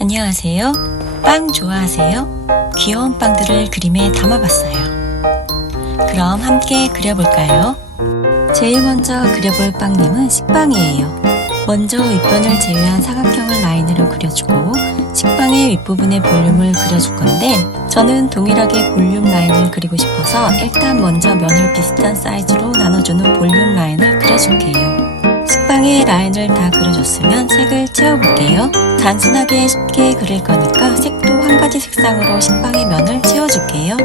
안녕하세요. 빵 좋아하세요? 귀여운 빵들을 그림에 담아봤어요. 그럼 함께 그려볼까요? 제일 먼저 그려볼 빵님은 식빵이에요. 먼저 윗변을 제외한 사각형을 라인으로 그려주고 식빵의 윗부분의 볼륨을 그려줄 건데 저는 동일하게 볼륨 라인을 그리고 싶어서 일단 먼저 면을 비슷한 사이즈로 나눠주는 볼륨 라인을 그려줄게요. 식빵의 라인을 다 그려줬으면 색을 채워볼게요. 단순하게 쉽게 그릴 거니까 색도 한 가지 색상으로 식빵의 면을 채워줄게요.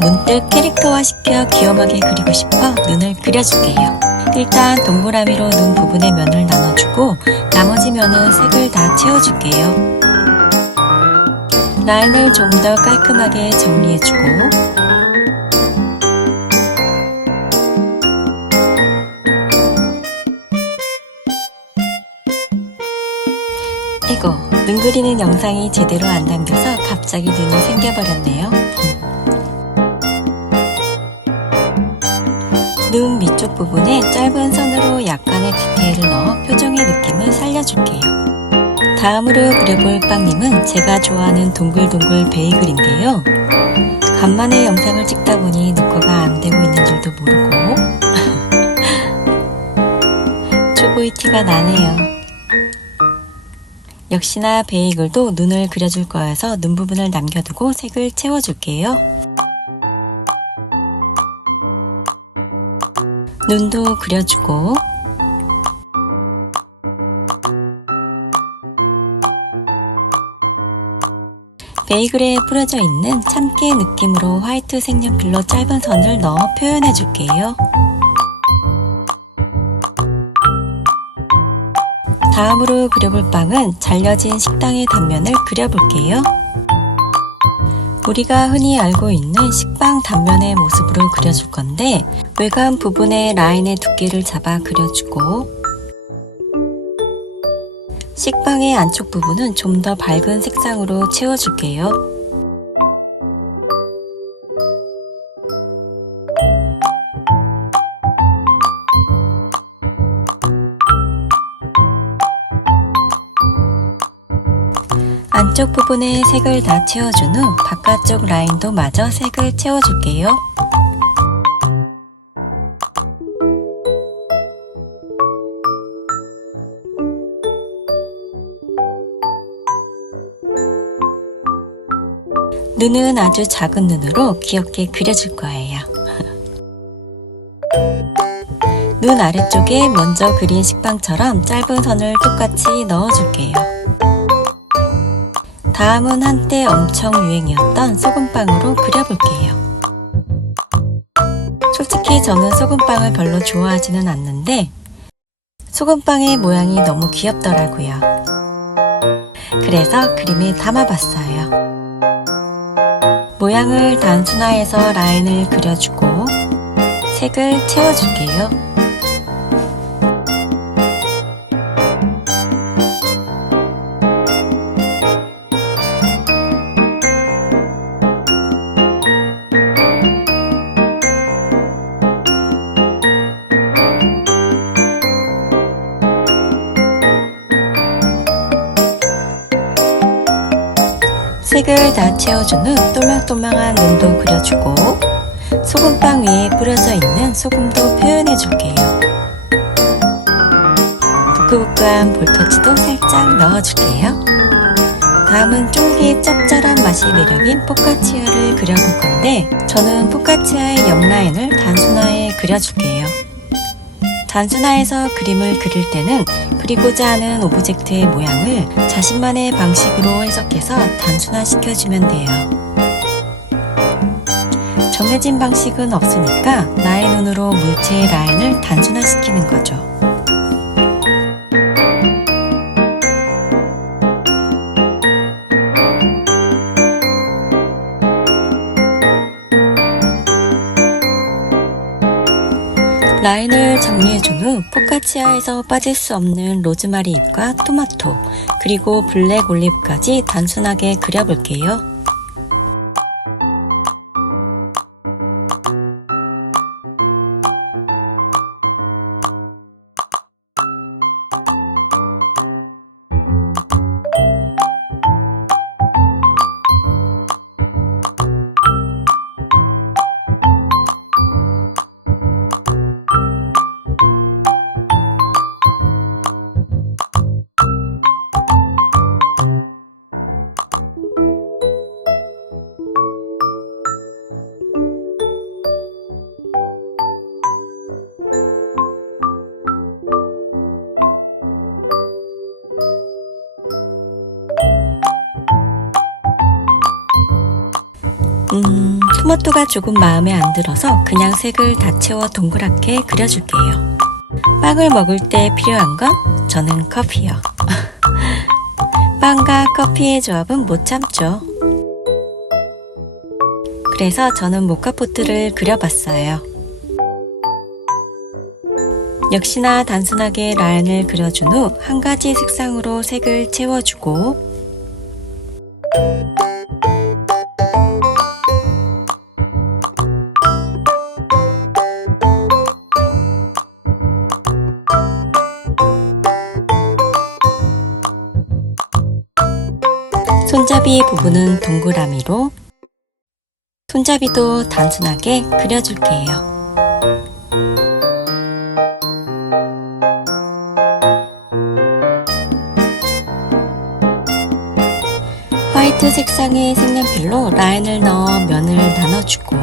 문득 캐릭터화시켜 귀여하게 그리고 싶어 눈을 그려줄게요. 일단 동그라미로 눈 부분의 면을 나눠주고 나머지 면은 색을 다 채워줄게요. 라인을 좀 더 깔끔하게 정리해주고 이거 눈 그리는 영상이 제대로 안 담겨서 갑자기 눈이 생겨버렸네요. 눈 밑쪽 부분에 짧은 선으로 약간의 디테일을 넣어 표정의 느낌을 살려줄게요. 다음으로 그려볼 빵님은 제가 좋아하는 동글동글 베이글인데요. 간만에 영상을 찍다 보니 녹화가 안 되고 있는 줄도 모르고 초보이 티가 나네요. 역시나 베이글도 눈을 그려줄 거여서 눈 부분을 남겨두고 색을 채워줄게요. 눈도 그려주고 베이글에 뿌려져 있는 참깨 느낌으로 화이트 색연필로 짧은 선을 넣어 표현해 줄게요. 다음으로 그려볼 빵은 잘려진 식빵의 단면을 그려볼게요. 우리가 흔히 알고 있는 식빵 단면의 모습으로 그려줄 건데 외관 부분의 라인의 두께를 잡아 그려주고 식빵의 안쪽 부분은 좀 더 밝은 색상으로 채워줄게요. 안쪽 부분에 색을 다 채워준 후 바깥쪽 라인도 마저 색을 채워줄게요. 눈은 아주 작은 눈으로 귀엽게 그려줄 거예요. 눈 아래쪽에 먼저 그린 식빵처럼 짧은 선을 똑같이 넣어줄게요. 다음은 한때 엄청 유행이었던 소금빵으로 그려볼게요. 솔직히 저는 소금빵을 별로 좋아하지는 않는데 소금빵의 모양이 너무 귀엽더라고요. 그래서 그림에 담아봤어요. 모양을 단순화해서 라인을 그려주고 색을 채워줄게요. 색을 다 채워준 후 또망또망한 눈도 그려주고 소금빵 위에 뿌려져 있는 소금도 표현해줄게요. 부끄부끄한 볼터치도 살짝 넣어줄게요. 다음은 쫄깃 짭짤한 맛이 매력인 포카치아를 그려볼 건데 저는 포카치아의 옆 라인을 단순화해 그려줄게요. 단순화해서 그림을 그릴 때는 그리고자 하는 오브젝트의 모양을 자신만의 방식으로 해석해서 단순화시켜주면 돼요. 정해진 방식은 없으니까 나의 눈으로 물체의 라인을 단순화시키는 거죠. 라인을 정리해준 후 포카치아에서 빠질 수 없는 로즈마리 잎과 토마토 그리고 블랙 올리브까지 단순하게 그려볼게요. 토마토가 조금 마음에 안 들어서 그냥 색을 다 채워 동그랗게 그려줄게요. 빵을 먹을 때 필요한 건 저는 커피요. 빵과 커피의 조합은 못 참죠. 그래서 저는 모카포트를 그려봤어요. 역시나 단순하게 라인을 그려준 후 한 가지 색상으로 색을 채워주고 손잡이 부분은 동그라미로 손잡이도 단순하게 그려줄게요. 화이트 색상의 색연필로 라인을 넣어 면을 나눠주고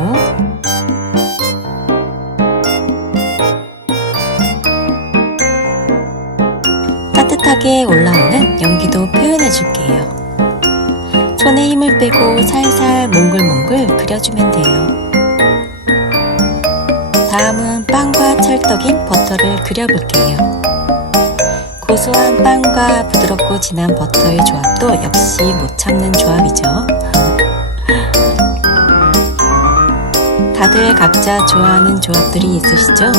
따뜻하게 올라오는 연기도 표현해줄게요. 손에 힘을 빼고 살살 몽글몽글 그려주면 돼요. 다음은 빵과 찰떡인 버터를 그려볼게요. 고소한 빵과 부드럽고 진한 버터의 조합도 역시 못 참는 조합이죠. 다들 각자 좋아하는 조합들이 있으시죠?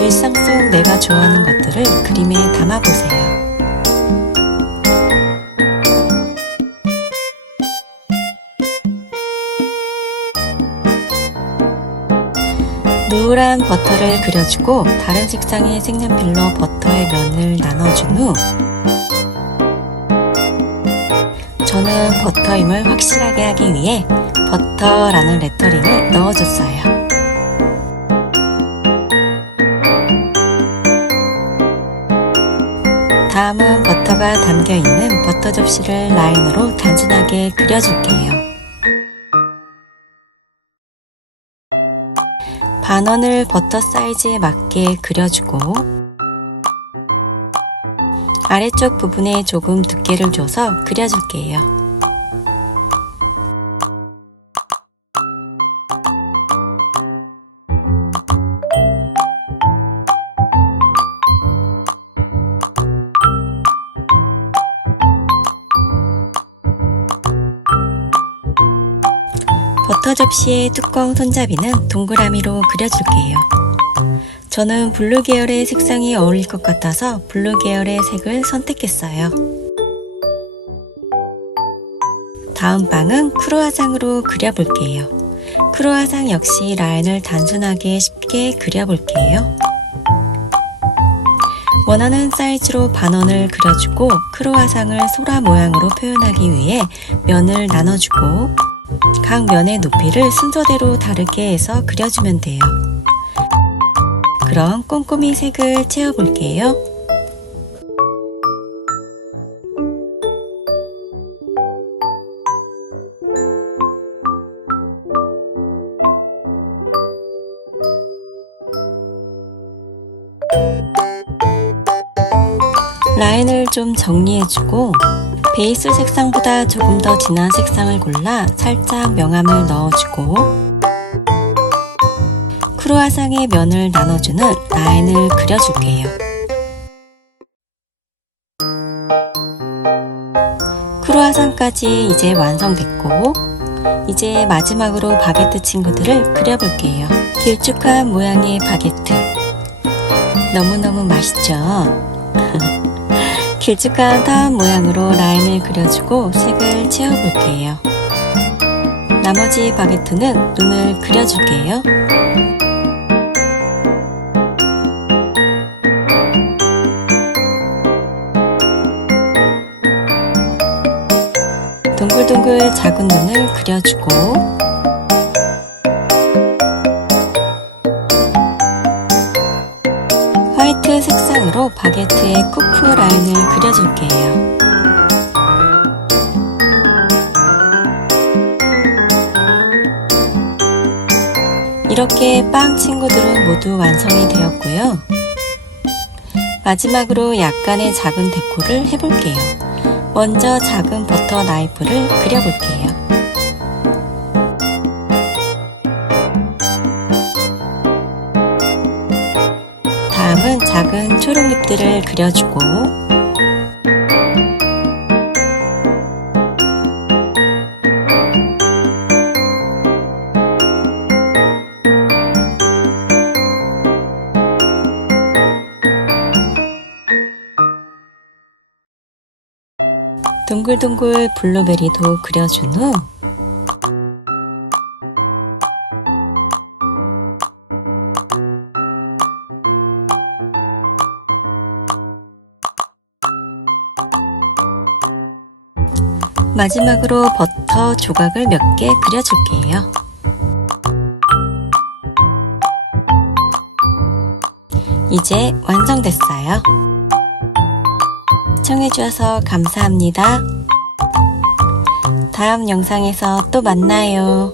일상 속 내가 좋아하는 것들을 그림에 담아보세요. 노란 버터를 그려주고 다른 색상의 색연필로 버터의 면을 나눠준 후 저는 버터임을 확실하게 하기 위해 버터라는 레터링을 넣어줬어요. 다음은 버터가 담겨있는 버터 접시를 라인으로 단순하게 그려줄게요. 반원을 버터 사이즈에 맞게 그려주고 아래쪽 부분에 조금 두께를 줘서 그려줄게요. 버터 접시의 뚜껑 손잡이는 동그라미로 그려줄게요. 저는 블루 계열의 색상이 어울릴 것 같아서 블루 계열의 색을 선택했어요. 다음 빵은 크루아상으로 그려볼게요. 크루아상 역시 라인을 단순하게 쉽게 그려볼게요. 원하는 사이즈로 반원을 그려주고 크루아상을 소라 모양으로 표현하기 위해 면을 나눠주고 각 면의 높이를 순서대로 다르게 해서 그려주면 돼요. 그럼 꼼꼼히 색을 채워볼게요. 라인을 좀 정리해주고 베이스 색상보다 조금 더 진한 색상을 골라 살짝 명암을 넣어주고 크루아상의 면을 나눠주는 라인을 그려줄게요. 크루아상까지 이제 완성됐고 이제 마지막으로 바게트 친구들을 그려볼게요. 길쭉한 모양의 바게트 너무너무 맛있죠? 길쭉한 타원 모양으로 라인을 그려주고 색을 채워볼게요. 나머지 바게트는 눈을 그려줄게요. 동글동글 작은 눈을 그려주고 화이트 색상으로 바게트의 쿠프 라인을 그려줄게요. 이렇게 빵 친구들은 모두 완성이 되었고요. 마지막으로 약간의 작은 데코를 해볼게요. 먼저 작은 버터 나이프를 그려볼게요. 다음은 작은 초록잎들을 그려주고 동글동글 블루베리도 그려준 후 마지막으로 버터 조각을 몇 개 그려줄게요. 이제 완성됐어요. 시청해주셔서 감사합니다. 다음 영상에서 또 만나요.